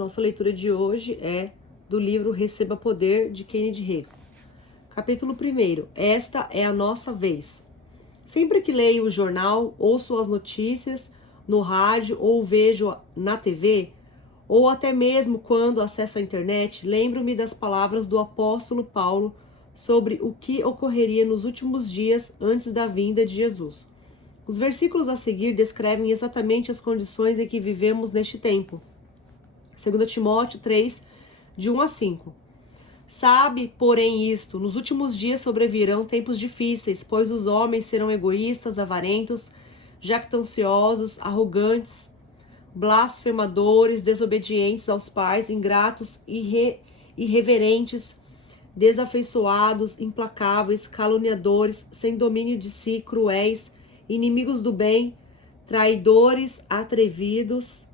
Nossa leitura de hoje é do livro Receba Poder, de Kennedy Hagin. Capítulo 1. Esta é a nossa vez. Sempre que leio o jornal, ouço as notícias no rádio ou vejo na TV, ou até mesmo quando acesso à internet, lembro-me das palavras do apóstolo Paulo sobre o que ocorreria nos últimos dias antes da vinda de Jesus. Os versículos a seguir descrevem exatamente as condições em que vivemos neste tempo. 2 Timóteo 3, de 1 a 5. Sabe, porém, isto: nos últimos dias sobrevirão tempos difíceis, pois os homens serão egoístas, avarentos, jactanciosos, arrogantes, blasfemadores, desobedientes aos pais, ingratos, irreverentes, desafeiçoados, implacáveis, caluniadores, sem domínio de si, cruéis, inimigos do bem, traidores, atrevidos,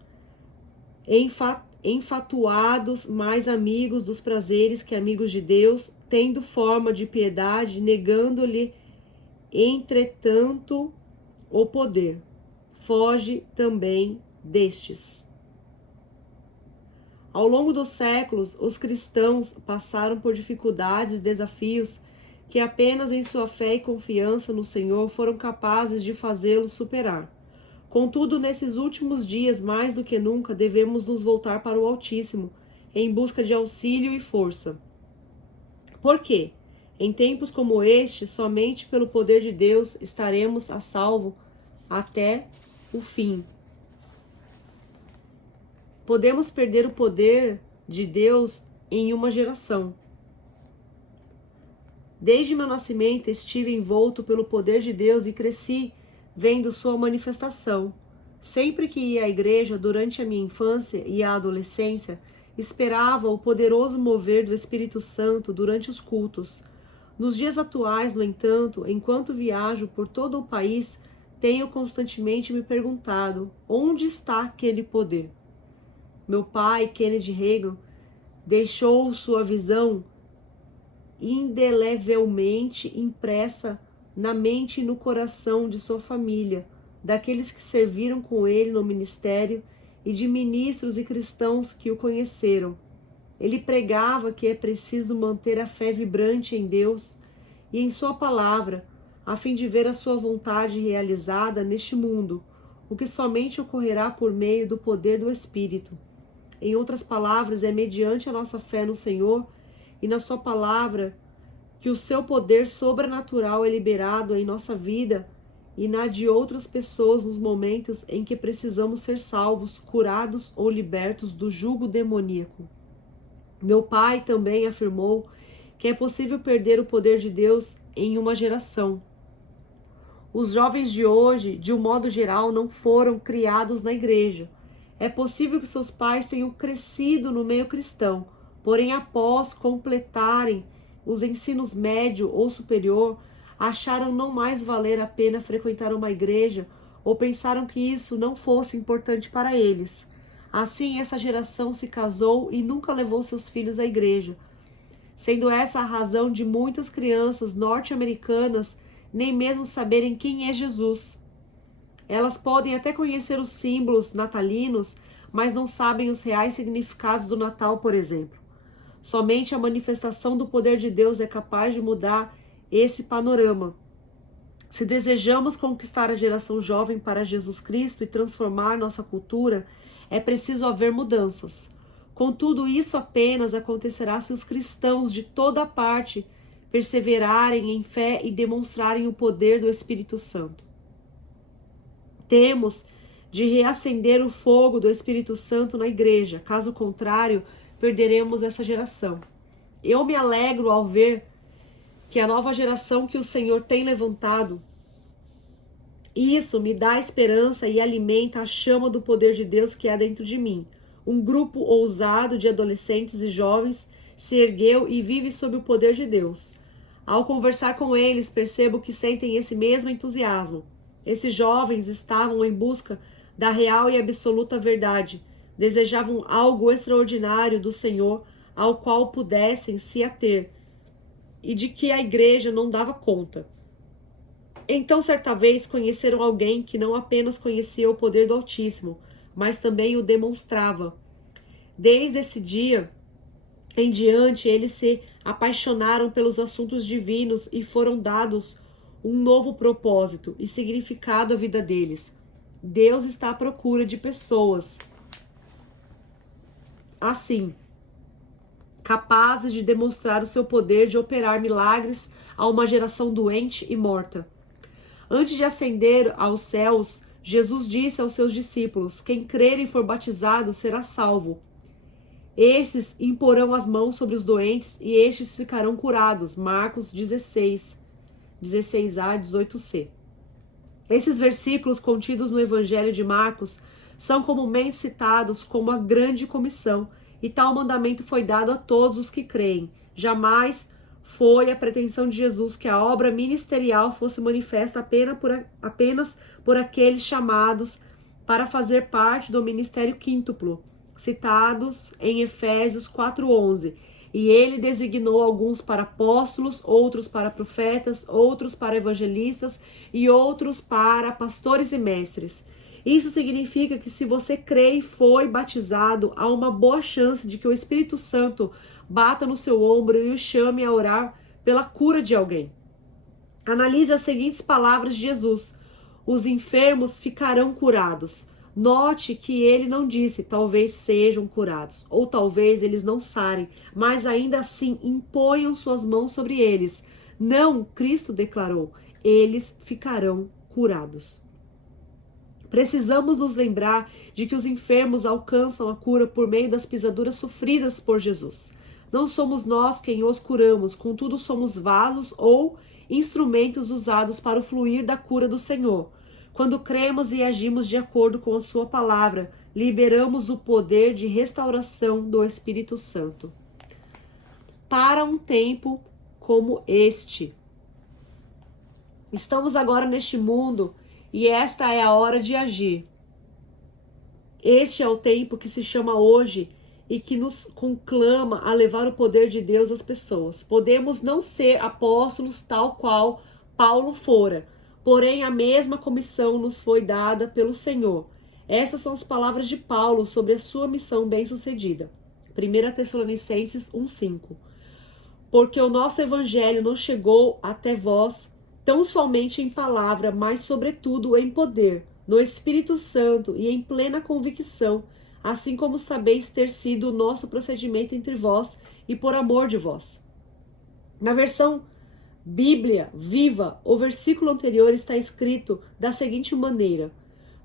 enfatuados, mais amigos dos prazeres que amigos de Deus, tendo forma de piedade, negando-lhe, entretanto, o poder. Foge também destes. Ao longo dos séculos, os cristãos passaram por dificuldades e desafios que apenas em sua fé e confiança no Senhor foram capazes de fazê-los superar. Contudo, nesses últimos dias, mais do que nunca, devemos nos voltar para o Altíssimo, em busca de auxílio e força. Por quê? Em tempos como este, somente pelo poder de Deus estaremos a salvo até o fim. Podemos perder o poder de Deus em uma geração. Desde meu nascimento estive envolto pelo poder de Deus e cresci vendo sua manifestação. Sempre que ia à igreja durante a minha infância e a adolescência, esperava o poderoso mover do Espírito Santo durante os cultos. Nos dias atuais, no entanto, enquanto viajo por todo o país, tenho constantemente me perguntado: onde está aquele poder? Meu pai, Kennedy Hagin, deixou sua visão indelevelmente impressa na mente e no coração de sua família, daqueles que serviram com ele no ministério e de ministros e cristãos que o conheceram. Ele pregava que é preciso manter a fé vibrante em Deus e em sua palavra, a fim de ver a sua vontade realizada neste mundo, o que somente ocorrerá por meio do poder do Espírito. Em outras palavras, é mediante a nossa fé no Senhor e na sua palavra que o seu poder sobrenatural é liberado em nossa vida e na de outras pessoas nos momentos em que precisamos ser salvos, curados ou libertos do jugo demoníaco. Meu pai também afirmou que é possível perder o poder de Deus em uma geração. Os jovens de hoje, de um modo geral, não foram criados na igreja. É possível que seus pais tenham crescido no meio cristão, porém, após completarem os ensinos médio ou superior, acharam não mais valer a pena frequentar uma igreja ou pensaram que isso não fosse importante para eles. Assim, essa geração se casou e nunca levou seus filhos à igreja, sendo essa a razão de muitas crianças norte-americanas nem mesmo saberem quem é Jesus. Elas podem até conhecer os símbolos natalinos, mas não sabem os reais significados do Natal, por exemplo. Somente a manifestação do poder de Deus é capaz de mudar esse panorama. Se desejamos conquistar a geração jovem para Jesus Cristo e transformar nossa cultura, é preciso haver mudanças. Contudo, isso apenas acontecerá se os cristãos de toda parte perseverarem em fé e demonstrarem o poder do Espírito Santo. Temos de reacender o fogo do Espírito Santo na igreja, caso contrário, perderemos essa geração. Eu me alegro ao ver que a nova geração que o Senhor tem levantado, isso me dá esperança e alimenta a chama do poder de Deus que há dentro de mim. Um grupo ousado de adolescentes e jovens se ergueu e vive sob o poder de Deus. Ao conversar com eles, percebo que sentem esse mesmo entusiasmo. Esses jovens estavam em busca da real e absoluta verdade. Desejavam algo extraordinário do Senhor ao qual pudessem se ater e de que a igreja não dava conta. Então, certa vez, conheceram alguém que não apenas conhecia o poder do Altíssimo, mas também o demonstrava. Desde esse dia em diante, eles se apaixonaram pelos assuntos divinos e foram dados um novo propósito e significado à vida deles. Deus está à procura de pessoas assim, capazes de demonstrar o seu poder de operar milagres a uma geração doente e morta. Antes de ascender aos céus, Jesus disse aos seus discípulos: quem crer e for batizado será salvo. Estes imporão as mãos sobre os doentes e estes ficarão curados. Marcos 16, 16a, 18c. Esses versículos contidos no Evangelho de Marcos são comumente citados como a grande comissão, e tal mandamento foi dado a todos os que creem. Jamais foi a pretensão de Jesus que a obra ministerial fosse manifesta apenas por aqueles chamados para fazer parte do ministério quíntuplo, citados em Efésios 4:11. E ele designou alguns para apóstolos, outros para profetas, outros para evangelistas e outros para pastores e mestres. Isso significa que se você crê e foi batizado, há uma boa chance de que o Espírito Santo bata no seu ombro e o chame a orar pela cura de alguém. Analise as seguintes palavras de Jesus: os enfermos ficarão curados. Note que ele não disse talvez sejam curados, ou talvez eles não sarem, mas ainda assim imponham suas mãos sobre eles. Não, Cristo declarou, eles ficarão curados. Precisamos nos lembrar de que os enfermos alcançam a cura por meio das pisaduras sofridas por Jesus. Não somos nós quem os curamos, contudo somos vasos ou instrumentos usados para o fluir da cura do Senhor. Quando cremos e agimos de acordo com a sua palavra, liberamos o poder de restauração do Espírito Santo. Para um tempo como este. Estamos agora neste mundo e esta é a hora de agir. Este é o tempo que se chama hoje e que nos conclama a levar o poder de Deus às pessoas. Podemos não ser apóstolos tal qual Paulo fora, porém a mesma comissão nos foi dada pelo Senhor. Essas são as palavras de Paulo sobre a sua missão bem-sucedida. 1 Tessalonicenses 1:5. Porque o nosso evangelho não chegou até vós tão somente em palavra, mas sobretudo em poder, no Espírito Santo e em plena convicção, assim como sabeis ter sido o nosso procedimento entre vós e por amor de vós. Na versão Bíblia Viva, o versículo anterior está escrito da seguinte maneira: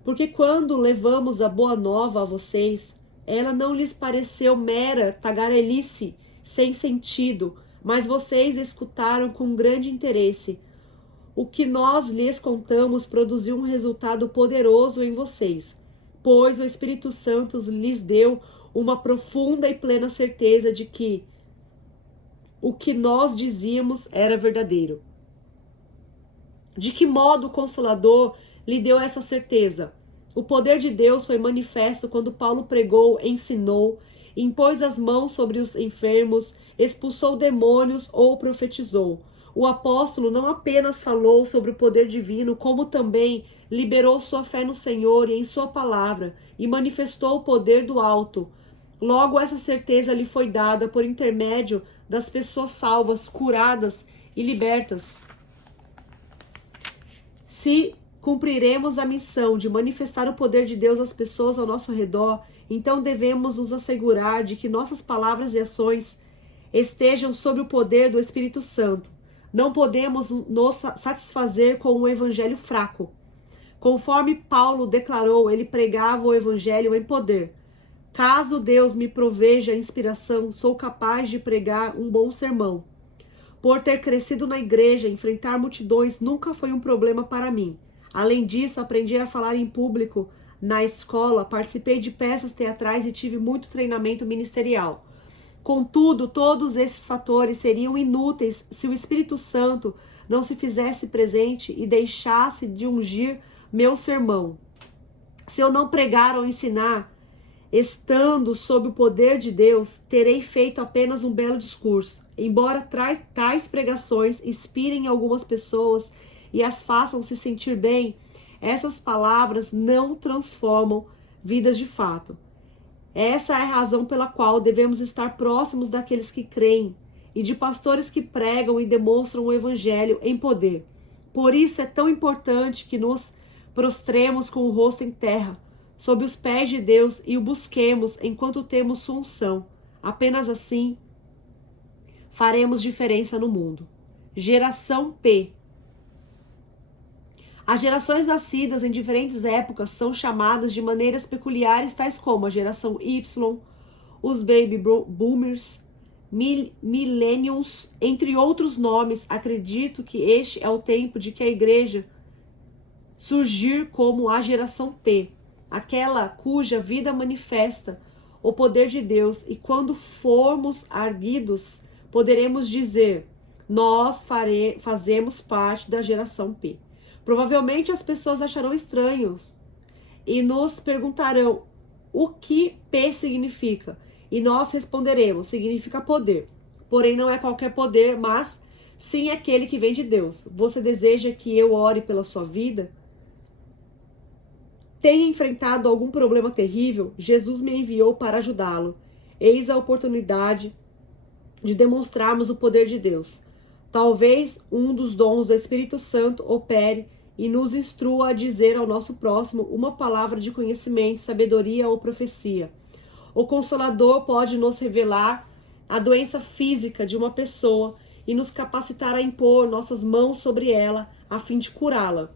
porque quando levamos a boa nova a vocês, ela não lhes pareceu mera tagarelice sem sentido, mas vocês escutaram com grande interesse. O que nós lhes contamos produziu um resultado poderoso em vocês, pois o Espírito Santo lhes deu uma profunda e plena certeza de que o que nós dizíamos era verdadeiro. De que modo o Consolador lhe deu essa certeza? O poder de Deus foi manifesto quando Paulo pregou, ensinou, impôs as mãos sobre os enfermos, expulsou demônios ou profetizou. O apóstolo não apenas falou sobre o poder divino, como também liberou sua fé no Senhor e em sua palavra, e manifestou o poder do alto. Logo, essa certeza lhe foi dada por intermédio das pessoas salvas, curadas e libertas. Se cumpriremos a missão de manifestar o poder de Deus às pessoas ao nosso redor, então devemos nos assegurar de que nossas palavras e ações estejam sob o poder do Espírito Santo. Não podemos nos satisfazer com um evangelho fraco. Conforme Paulo declarou, ele pregava o evangelho em poder. Caso Deus me proveja inspiração, sou capaz de pregar um bom sermão. Por ter crescido na igreja, enfrentar multidões nunca foi um problema para mim. Além disso, aprendi a falar em público na escola, participei de peças teatrais e tive muito treinamento ministerial. Contudo, todos esses fatores seriam inúteis se o Espírito Santo não se fizesse presente e deixasse de ungir meu sermão. Se eu não pregar ou ensinar, estando sob o poder de Deus, terei feito apenas um belo discurso. Embora tais pregações inspirem algumas pessoas e as façam se sentir bem, essas palavras não transformam vidas de fato. Essa é a razão pela qual devemos estar próximos daqueles que creem e de pastores que pregam e demonstram o evangelho em poder. Por isso é tão importante que nos prostremos com o rosto em terra, sob os pés de Deus, e o busquemos enquanto temos sua unção. Apenas assim faremos diferença no mundo. Geração P. As gerações nascidas em diferentes épocas são chamadas de maneiras peculiares, tais como a geração Y, os baby boomers, millennials, entre outros nomes. Acredito que este é o tempo de que a igreja surgir como a geração P, aquela cuja vida manifesta o poder de Deus, e quando formos erguidos, poderemos dizer: nós fazemos parte da geração P. Provavelmente as pessoas acharão estranhos e nos perguntarão o que P significa. E nós responderemos: significa poder. Porém, não é qualquer poder, mas sim aquele que vem de Deus. Você deseja que eu ore pela sua vida? Tem enfrentado algum problema terrível? Jesus me enviou para ajudá-lo. Eis a oportunidade de demonstrarmos o poder de Deus. Talvez um dos dons do Espírito Santo opere e nos instrua a dizer ao nosso próximo uma palavra de conhecimento, sabedoria ou profecia. O Consolador pode nos revelar a doença física de uma pessoa e nos capacitar a impor nossas mãos sobre ela a fim de curá-la.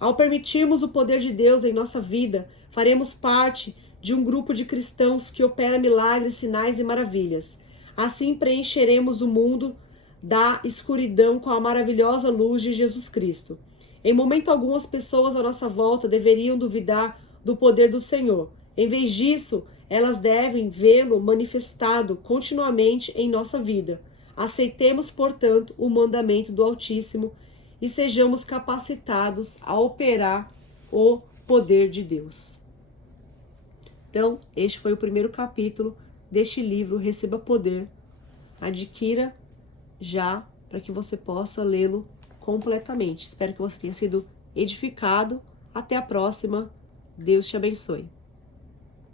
Ao permitirmos o poder de Deus em nossa vida, faremos parte de um grupo de cristãos que opera milagres, sinais e maravilhas. Assim preencheremos o mundo da escuridão com a maravilhosa luz de Jesus Cristo. Em momento algum, as pessoas à nossa volta deveriam duvidar do poder do Senhor. Em vez disso, elas devem vê-lo manifestado continuamente em nossa vida. Aceitemos, portanto, o mandamento do Altíssimo e sejamos capacitados a operar o poder de Deus. Então, este foi o primeiro capítulo deste livro, Receba Poder. Adquira já para que você possa lê-lo completamente. Espero que você tenha sido edificado. Até a próxima. Deus te abençoe.